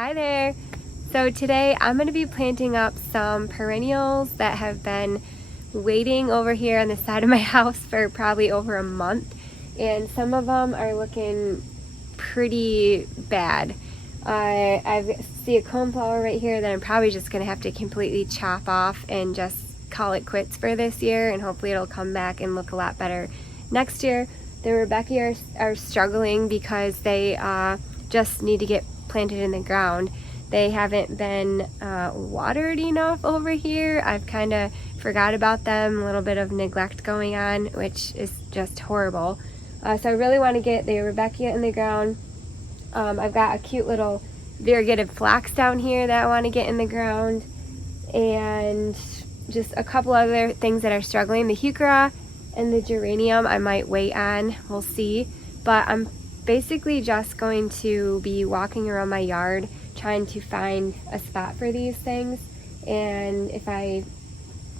Hi there. So today I'm going to be planting up some perennials that have been waiting over here on the side of my house for probably over a month, and some of them are looking pretty bad. I see a coneflower right here that I'm probably just going to have to completely chop off and just call it quits for this year, and hopefully it'll come back and look a lot better next year. The rudbeckia are struggling because they just need to get planted in the ground. They haven't been watered enough over here. I've kind of forgot about them, a little bit of neglect going on, which is just horrible. So I really want to get the rudbeckia in the ground. I've got a cute little variegated flax down here that I want to get in the ground, and just a couple other things that are struggling. The heuchera and the geranium I might wait on, we'll see. But I'm basically just going to be walking around my yard trying to find a spot for these things, and if I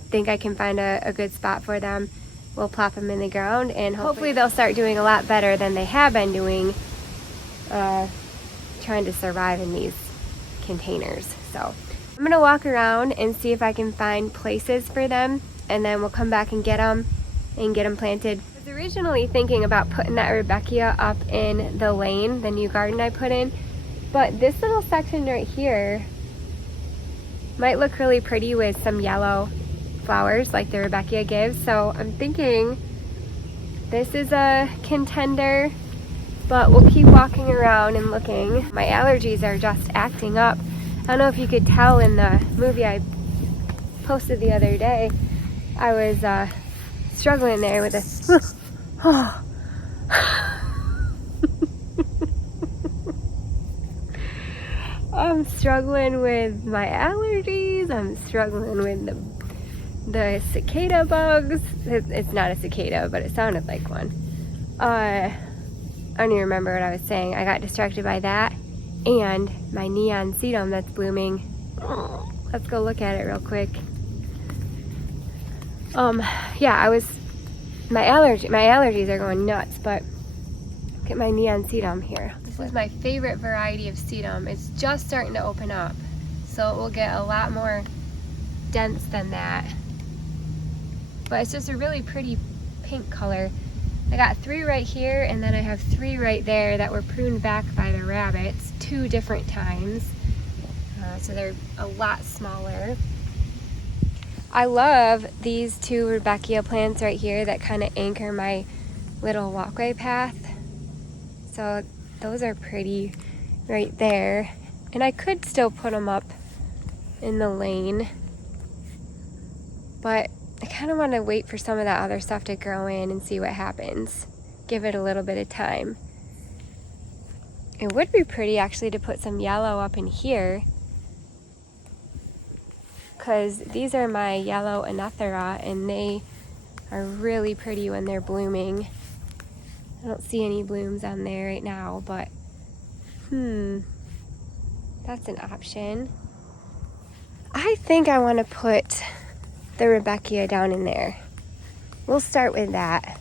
think I can find a good spot for them, we'll plop them in the ground, and hopefully they'll start doing a lot better than they have been doing trying to survive in these containers. So I'm gonna walk around and see if I can find places for them, and then we'll come back and get them planted. I was originally thinking about putting that rudbeckia up in the lane, the new garden I put in, but this little section right here might look really pretty with some yellow flowers like the rudbeckia gives. So I'm thinking this is a contender, but we'll keep walking around and looking. My allergies are just acting up. I don't know if you could tell in the movie I posted the other day, I was struggling there with this. I'm struggling with my allergies. I'm struggling with the cicada bugs. It's not a cicada, but it sounded like one. I don't even remember what I was saying. I got distracted by that and my neon sedum that's blooming. Let's go look at it real quick. Yeah, my allergies are going nuts, but look at my neon sedum here. This is my favorite variety of sedum. It's just starting to open up, so it will get a lot more dense than that. But it's just a really pretty pink color. I got 3 right here, and then I have 3 right there that were pruned back by the rabbits 2 different times. So they're a lot smaller. I love these 2 rudbeckia plants right here that kind of anchor my little walkway path. So those are pretty right there. And I could still put them up in the lane, but I kind of want to wait for some of that other stuff to grow in and see what happens. Give it a little bit of time. It would be pretty actually to put some yellow up in here, because these are my yellow anathera and they are really pretty when they're blooming. I don't see any blooms on there right now, but that's an option. I think I want to put the rudbeckia down in there. We'll start with that.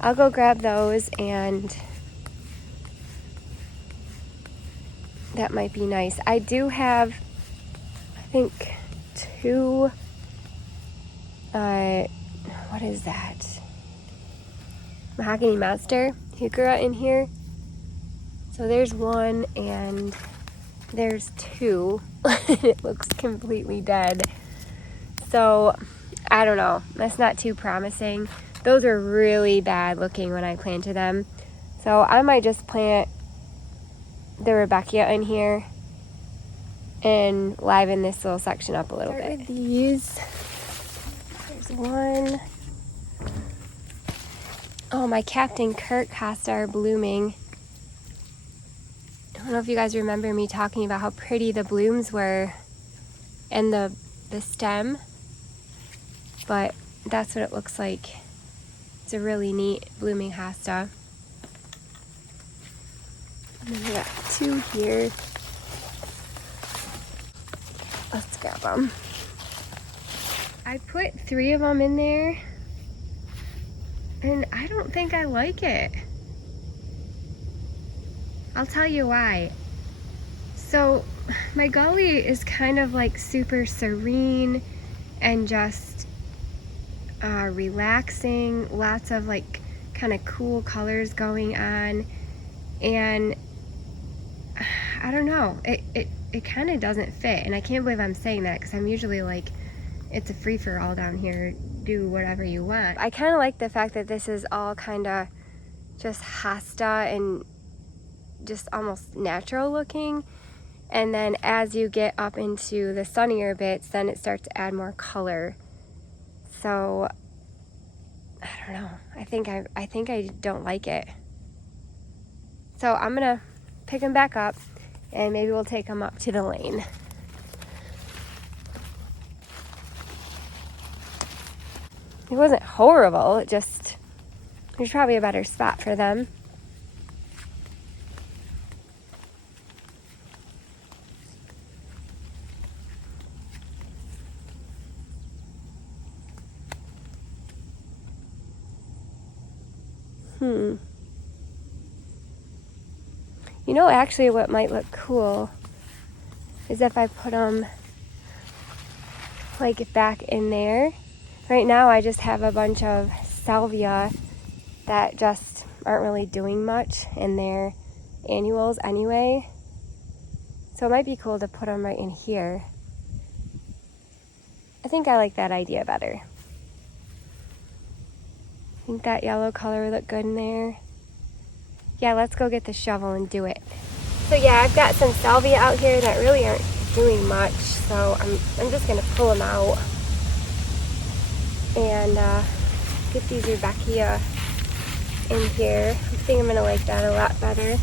I'll go grab those, and that might be nice. I do have, I think, 2, what is that? Mahogany monster heuchera in here. So there's 1 and there's 2. It looks completely dead. So I don't know, that's not too promising. Those are really bad looking when I planted them. So I might just plant the rudbeckia in here and liven this little section up a little bit. With these, there's 1. Oh, my Captain Kirk hosta are blooming. I don't know if you guys remember me talking about how pretty the blooms were and the stem, but that's what it looks like. It's a really neat blooming hosta. And then we got 2 here. Let's grab them. I put 3 of them in there, and I don't think I like it. I'll tell you why. So my gully is kind of like super serene and just relaxing, lots of like kind of cool colors going on, and I don't know, it kind of doesn't fit, and I can't believe I'm saying that because I'm usually like, it's a free-for-all down here, do whatever you want. I kind of like the fact that this is all kind of just hosta and just almost natural looking, and then as you get up into the sunnier bits, then it starts to add more color. So I don't know, I think I don't like it. So I'm gonna pick them back up and maybe we'll take them up to the lane. It wasn't horrible, it just, there's probably a better spot for them. You know, actually what might look cool is if I put them like back in there. Right now I just have a bunch of salvia that just aren't really doing much in their annuals anyway. So it might be cool to put them right in here. I think I like that idea better. I think that yellow color would look good in there. Yeah, let's go get the shovel and do it. So yeah, I've got some salvia out here that really aren't doing much, so I'm just gonna pull them out and get these rudbeckia in here. I think I'm gonna like that a lot better.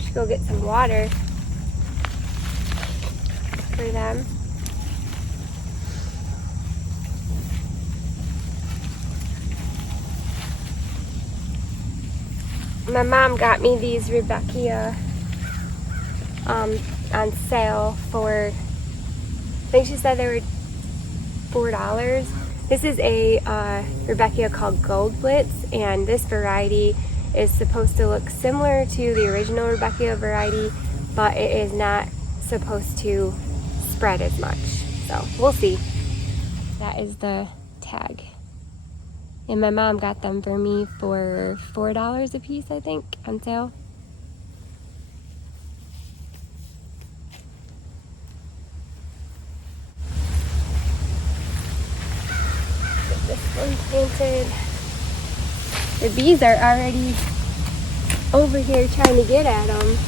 Should go get some water for them. My mom got me these rudbeckia on sale for, I think she said they were $4. This is a rudbeckia called Gold Blitz, and this variety is supposed to look similar to the original rudbeckia variety, but it is not supposed to spread as much. So we'll see. That is the tag. And my mom got them for me for $4 a piece, I think, on sale. Get this one planted. The bees are already over here trying to get at them.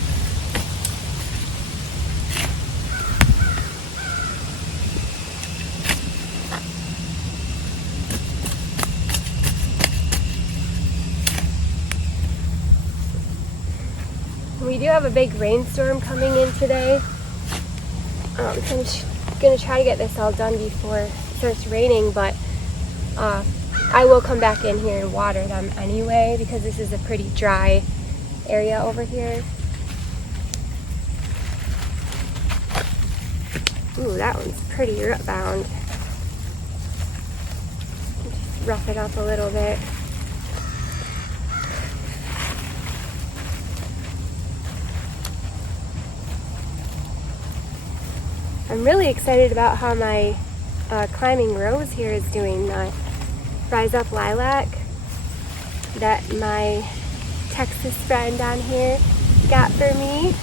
We do have a big rainstorm coming in today. So I'm going to try to get this all done before it starts raining, but I will come back in here and water them anyway because this is a pretty dry area over here. Ooh, that one's pretty root bound. Just rough it up a little bit. I'm really excited about how my climbing rose here is doing. Rise Up Lilac that my Texas friend on here got for me.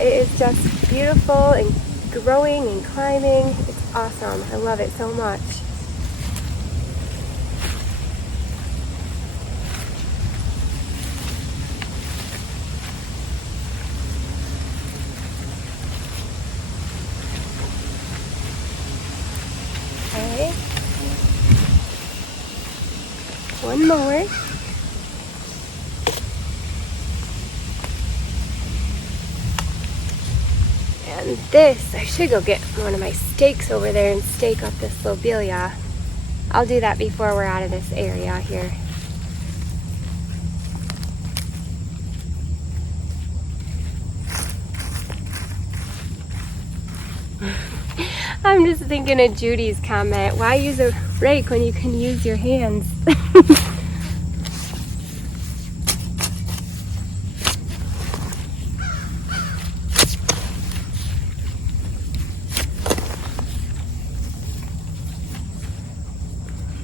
It is just beautiful and growing and climbing. It's awesome. I love it so much. Okay. One more. And this, I should go get one of my stakes over there and stake up this lobelia. I'll do that before we're out of this area here. I'm just thinking of Judy's comment. Why use a rake when you can use your hands?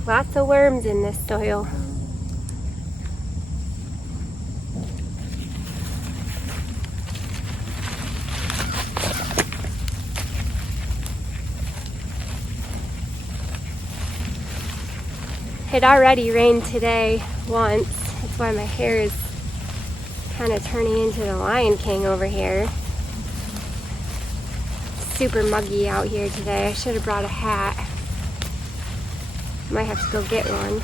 Lots of worms in this soil. It already rained today once. That's why my hair is kind of turning into the Lion King over here. Super muggy out here today. I should have brought a hat. Might have to go get one.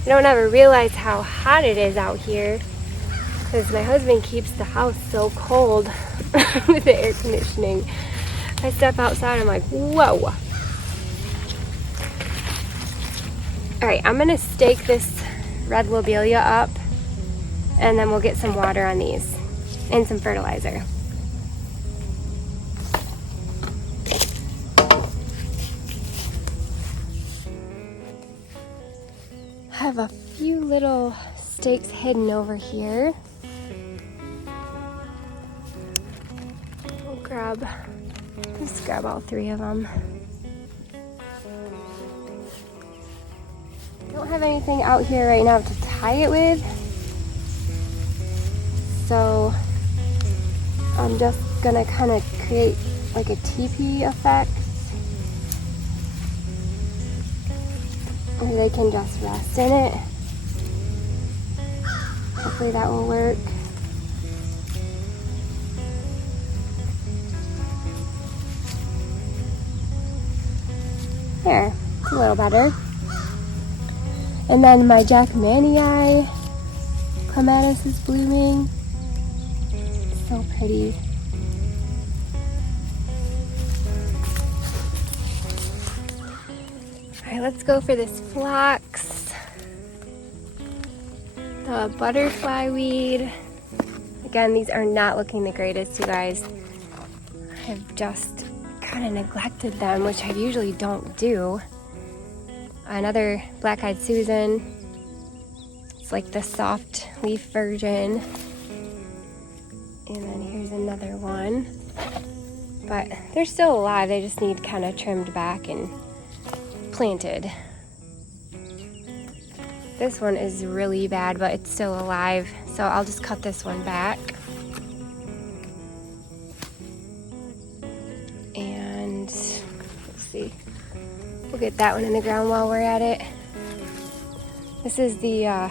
I don't ever realize how hot it is out here because my husband keeps the house so cold with the air conditioning. I step outside, I'm like, whoa. Alright, I'm gonna stake this red lobelia up and then we'll get some water on these and some fertilizer. I have a few little stakes hidden over here. Let's grab all three of them. Don't have anything out here right now to tie it with, so I'm just gonna kind of create like a teepee effect where they can just rest in it. Hopefully that will work. There, it's a little better. And then my Jackmanii clematis is blooming. It's so pretty. Alright, let's go for this phlox. The butterfly weed. Again, these are not looking the greatest, you guys. I've just kind of neglected them, which I usually don't do. Another black-eyed Susan. It's like the soft leaf version. And then here's another one. But they're still alive, they just need kind of trimmed back and planted. This one is really bad, but it's still alive, so I'll just cut this one back. And let's see, we'll get that one in the ground while we're at it. This is the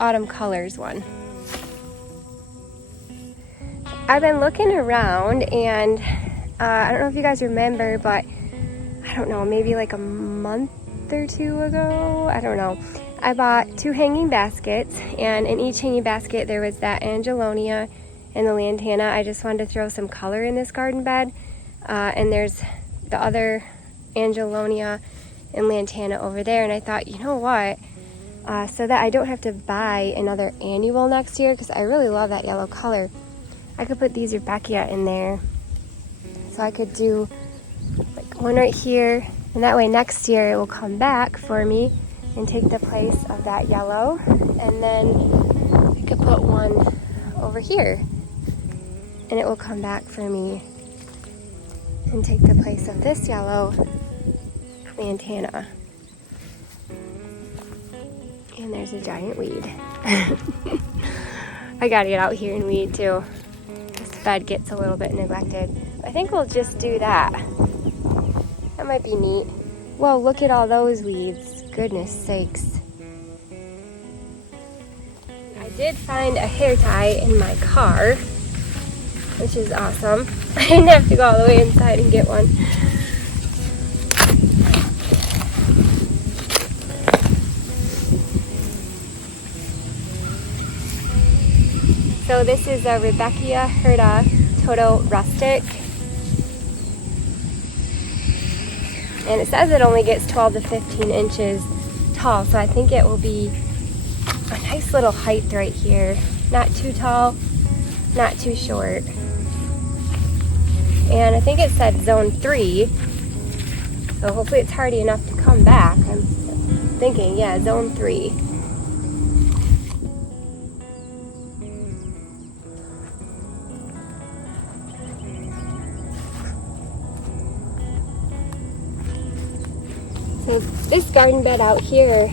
Autumn Colors one. I've been looking around, and I don't know if you guys remember, but I don't know, maybe like a month or two ago, I don't know, I bought 2 hanging baskets, and in each hanging basket there was that Angelonia and the Lantana. I just wanted to throw some color in this garden bed, and there's the other Angelonia and Lantana over there, and I thought, you know what, so that I don't have to buy another annual next year, because I really love that yellow color, I could put these rudbeckia in there. So I could do like one right here, and that way next year it will come back for me and take the place of that yellow. And then I could put one over here and it will come back for me and take the place of this yellow Lantana. And there's a giant weed. I gotta get out here and weed too. This bed gets a little bit neglected. I think we'll just do that. That might be neat. Whoa, look at all those weeds. Goodness sakes. I did find a hair tie in my car, which is awesome. I didn't have to go all the way inside and get one. So this is a Rudbeckia Herta Toto Rustic. And it says it only gets 12 to 15 inches tall, so I think it will be a nice little height right here. Not too tall, not too short. And I think it said zone 3. So hopefully it's hardy enough to come back. I'm thinking, yeah, zone 3. So this garden bed out here,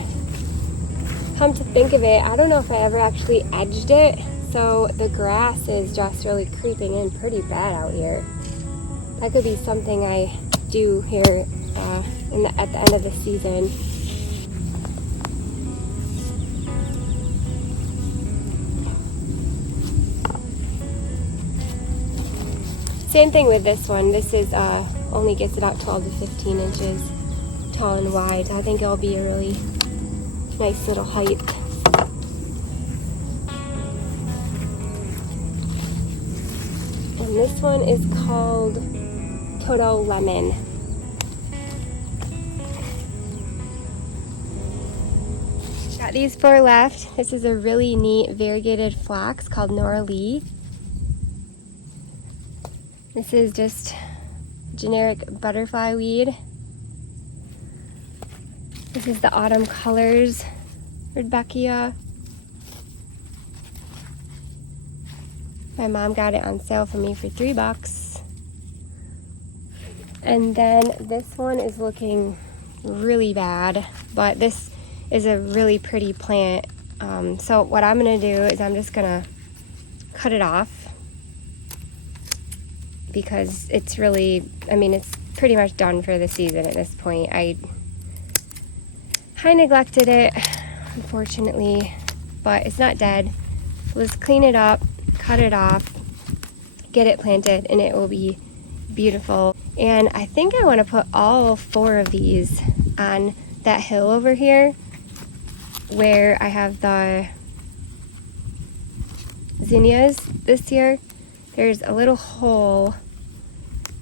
come to think of it, I don't know if I ever actually edged it, so the grass is just really creeping in pretty bad out here. That could be something I do here at the end of the season. Same thing with this one. This is only gets about 12 to 15 inches tall and wide. I think it'll be a really nice little height. And this one is called Toto Lemon. Got these 4 left. This is a really neat variegated phlox called Nora Lee. This is just generic butterfly weed. This is the Autumn Colors rudbeckia. My mom got it on sale for me for $3. And then this one is looking really bad, but this is a really pretty plant. So what I'm gonna do is I'm just gonna cut it off because it's really, I mean, it's pretty much done for the season at this point. I neglected it, unfortunately, but it's not dead. Let's clean it up, cut it off, get it planted, and it will be beautiful. And I think I want to put all 4 of these on that hill over here where I have the zinnias this year. There's a little hole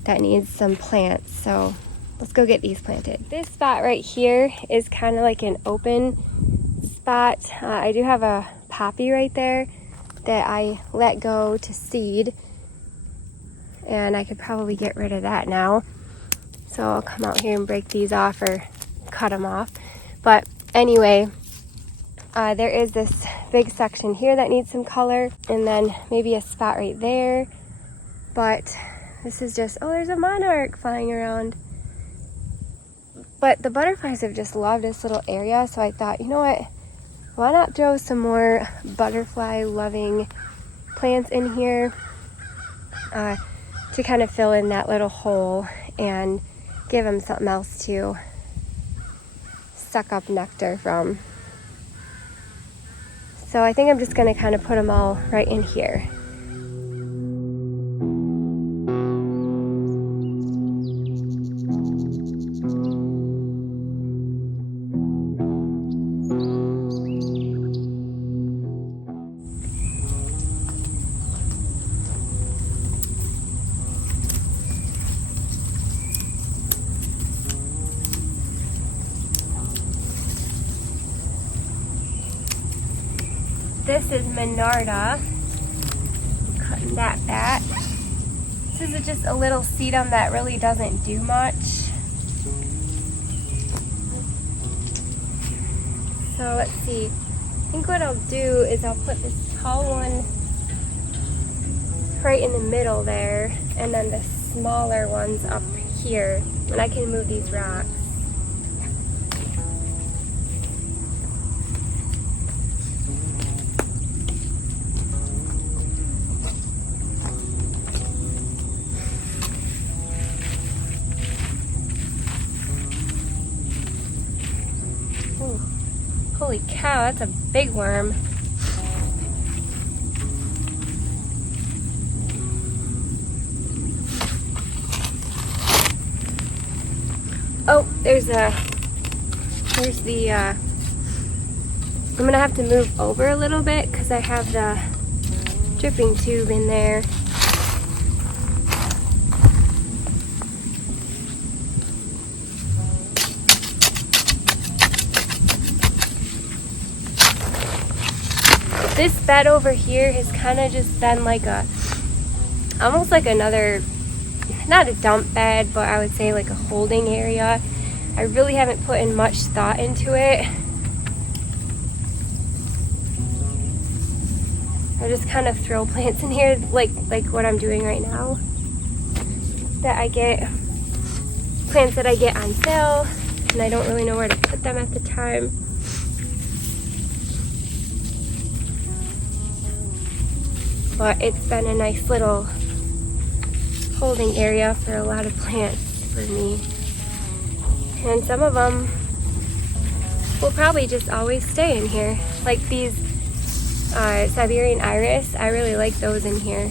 that needs some plants, so let's go get these planted. This spot right here is kind of like an open spot. I do have a poppy right there that I let go to seed, and I could probably get rid of that now. So I'll come out here and break these off or cut them off. But anyway, there is this big section here that needs some color, and then maybe a spot right there. But this is just, oh, there's a monarch flying around. But the butterflies have just loved this little area, so I thought, you know what, why not throw some more butterfly loving plants in here to kind of fill in that little hole and give them something else to suck up nectar from. So I think I'm just going to kind of put them all right in here. This is Minarda. Cutting that back. This is just a little sedum that really doesn't do much. So let's see. I think what I'll do is I'll put this tall one right in the middle there, and then the smaller ones up here. And I can move these rocks. Holy cow, that's a big worm. Oh, there's the, I'm gonna have to move over a little bit because I have the dripping tube in there. this bed over here has kind of just been like almost like another, not a dump bed, but I would say like a holding area. I really haven't put in much thought into it. I just kind of throw plants in here like what I'm doing right now. That I get, plants that I get on sale, and I don't really know where to put them at the time. But it's been a nice little holding area for a lot of plants for me. And some of them will probably just always stay in here. Like these Siberian iris, I really like those in here.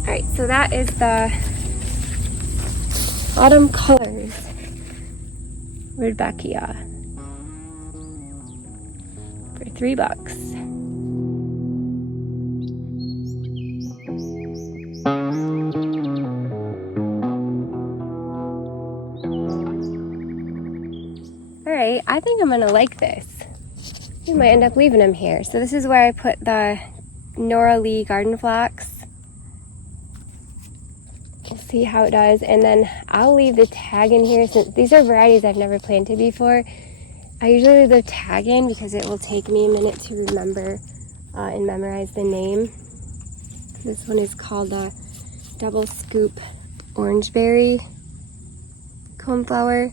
Alright, so that is the Autumn Colors Rudbeckia for $3. Alright, I think I'm gonna like this. We might end up leaving them here. So this is where I put the Nora Lee garden phlox. We'll see how it does, and then I'll leave the tag in here since these are varieties I've never planted before. I usually leave the tag in because it will take me a minute to remember and memorize the name. This one is called a double scoop orangeberry coneflower.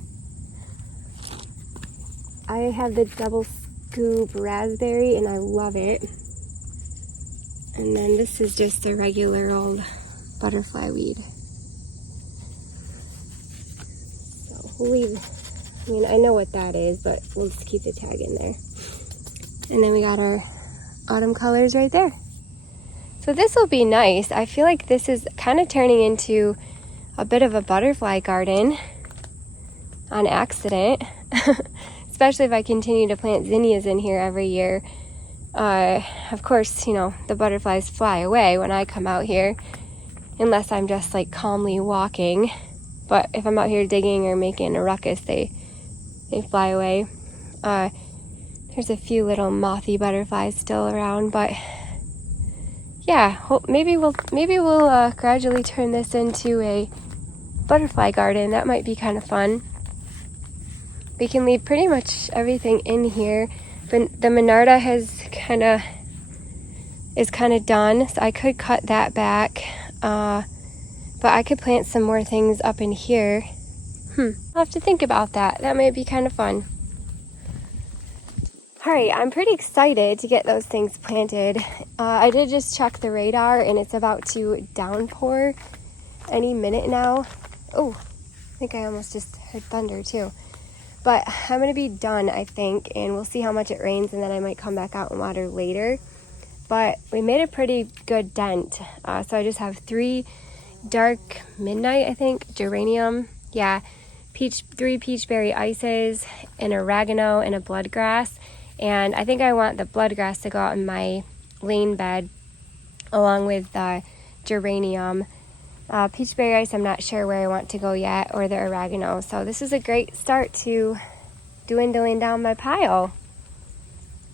I have the double scoop raspberry and I love it. And then this is just a regular old butterfly weed. So we'll leave, I mean, I know what that is, but we'll just keep the tag in there. And then we got our autumn colors right there. So this will be nice. I feel like this is kind of turning into a bit of a butterfly garden on accident. Especially if I continue to plant zinnias in here every year. Of course, you know, the butterflies fly away when I come out here, unless I'm just like calmly walking. But if I'm out here digging or making a ruckus, they fly away. There's a few little mothy butterflies still around, but yeah, maybe we'll gradually turn this into a butterfly garden. That might be kind of fun. We can leave pretty much everything in here, but the Monarda is kind of done, so I could cut that back. But I could plant some more things up in here. I'll have to think about that. That might be kind of fun. Alright, I'm pretty excited to get those things planted. I did just check the radar and it's about to downpour any minute now. Oh, I think I almost just heard thunder too. But I'm going to be done, I think, and we'll see how much it rains, and then I might come back out and water later. But we made a pretty good dent. So I just have 3 dark midnight, I think, geranium. Yeah, 3 peachberry ices, an oregano, and a bloodgrass. And I think I want the bloodgrass to go out in my lane bed along with the geranium. Peachberry ice, I'm not sure where I want to go yet, or the oregano. So this is a great start to dwindling down my pile.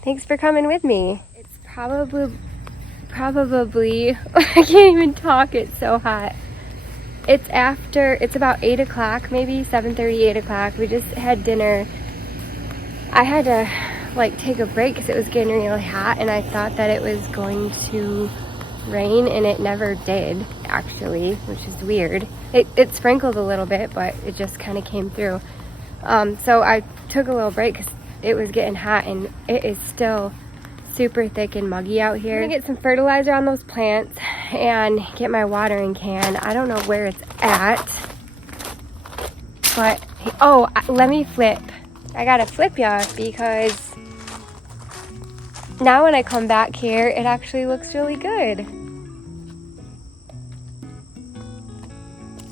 Thanks for coming with me. It's probably, I can't even talk, it's so hot. It's about 8 o'clock, maybe 7:30, 8 o'clock. We just had dinner. I had to like take a break because it was getting really hot, and I thought that it was going to rain, and it never did actually, which is weird. It sprinkled a little bit, but it just kind of came through. So I took a little break because it was getting hot, and it is still super thick and muggy out here. I'm gonna get some fertilizer on those plants and get my watering can. I don't know where it's at, but oh, let me flip. I gotta flip ya because now when I come back here, it actually looks really good.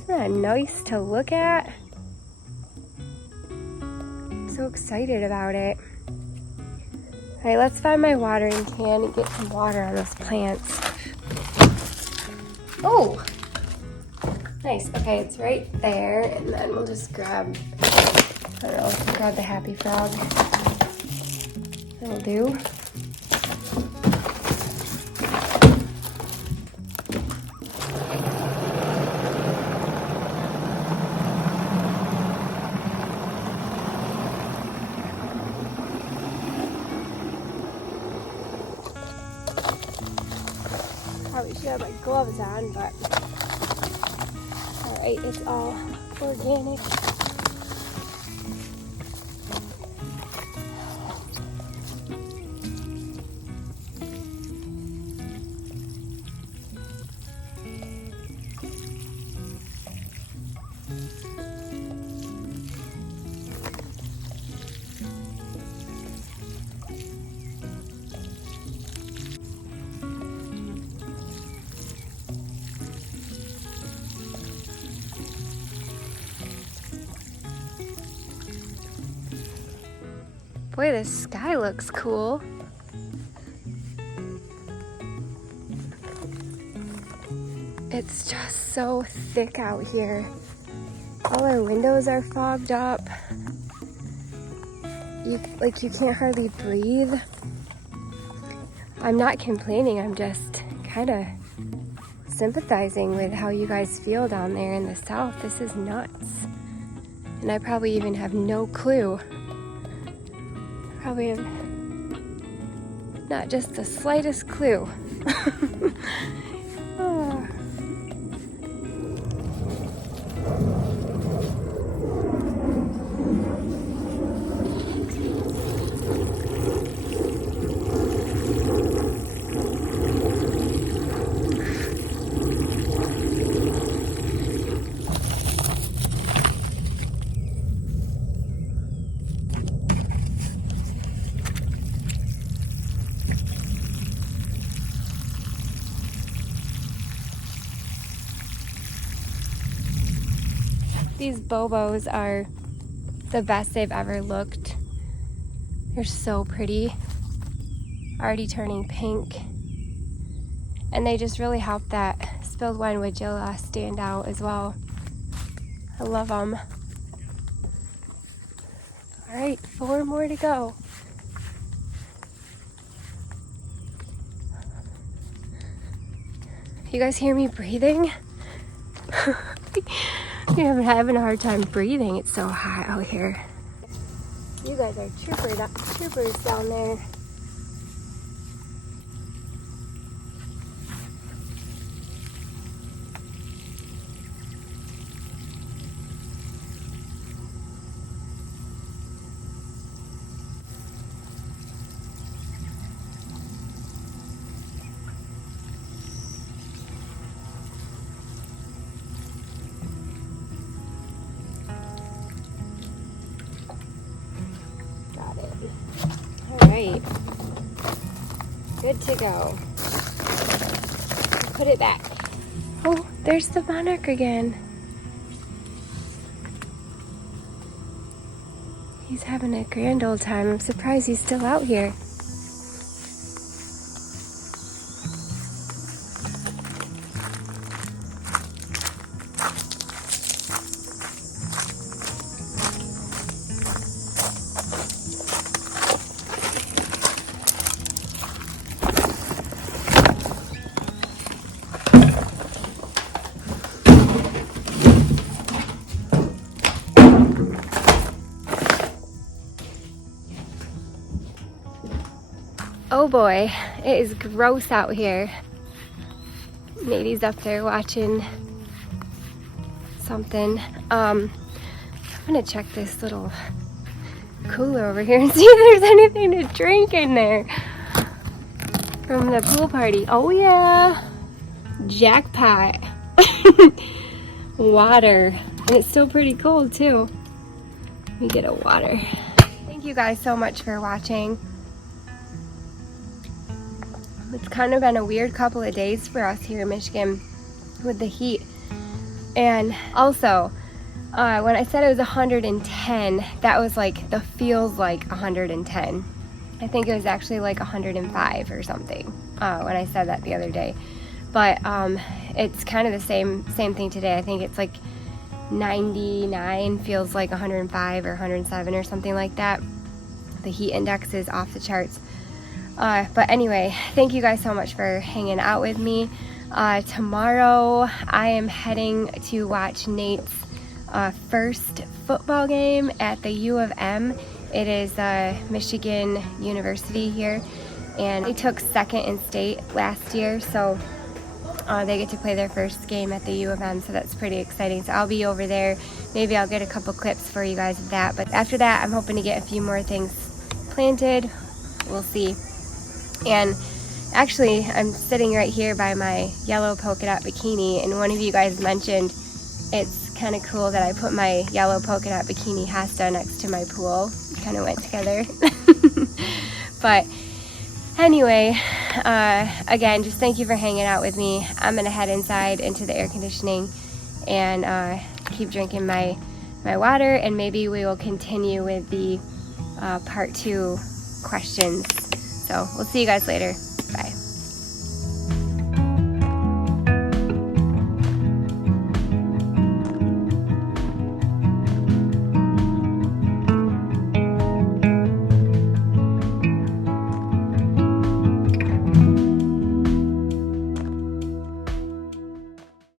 Isn't that nice to look at? I'm so excited about it. All right, let's find my watering can and get some water on those plants. Oh, nice. Okay, it's right there, and then we'll just grab I don't know, grab the happy frog. That'll do. Probably should have my gloves on, but alright, it's all organic. Boy, the sky looks cool. It's just so thick out here. All our windows are fogged up. You can't hardly breathe. I'm not complaining, I'm just kind of sympathizing with how you guys feel down there in the south. This is nuts. And I probably even have no clue. Probably have not just the slightest clue. Oh. These bobos are the best they've ever looked. They're so pretty. Already turning pink. And they just really help that spilled wine weigela stand out as well. I love them. All right, 4 more to go. You guys hear me breathing? I'm having a hard time breathing. It's so hot out here. You guys are troopers down there. Alright, good to go. Put it back. Oh, there's the monarch again. He's having a grand old time. I'm surprised he's still out here. Oh boy, it is gross out here. Nadie's up there watching something. I'm gonna check this little cooler over here and see if there's anything to drink in there from the pool party. Oh yeah, jackpot. Water, and it's still pretty cold too. Let me get a water. Thank you guys so much for watching. It's kind of been a weird couple of days for us here in Michigan with the heat. And also, when I said it was 110, that was like the feels like 110. I think it was actually like 105 or something when I said that the other day. But it's kind of the same thing today. I think it's like 99 feels like 105 or 107 or something like that. The heat index is off the charts. But anyway, thank you guys so much for hanging out with me. Tomorrow I am heading to watch Nate's first football game at the U of M. It is Michigan University here, and they took second in state last year, so they get to play their first game at the U of M, so that's pretty exciting. So I'll be over there. Maybe I'll get a couple clips for you guys of that, but after that I'm hoping to get a few more things planted. We'll see. And actually, I'm sitting right here by my yellow polka dot bikini, and one of you guys mentioned it's kind of cool that I put my yellow polka dot bikini Hasta next to my pool. Kind of went together. But anyway, again, just thank you for hanging out with me. I'm gonna head inside into the air conditioning and keep drinking my water, and maybe we will continue with the part 2 questions. So we'll see you guys later. Bye.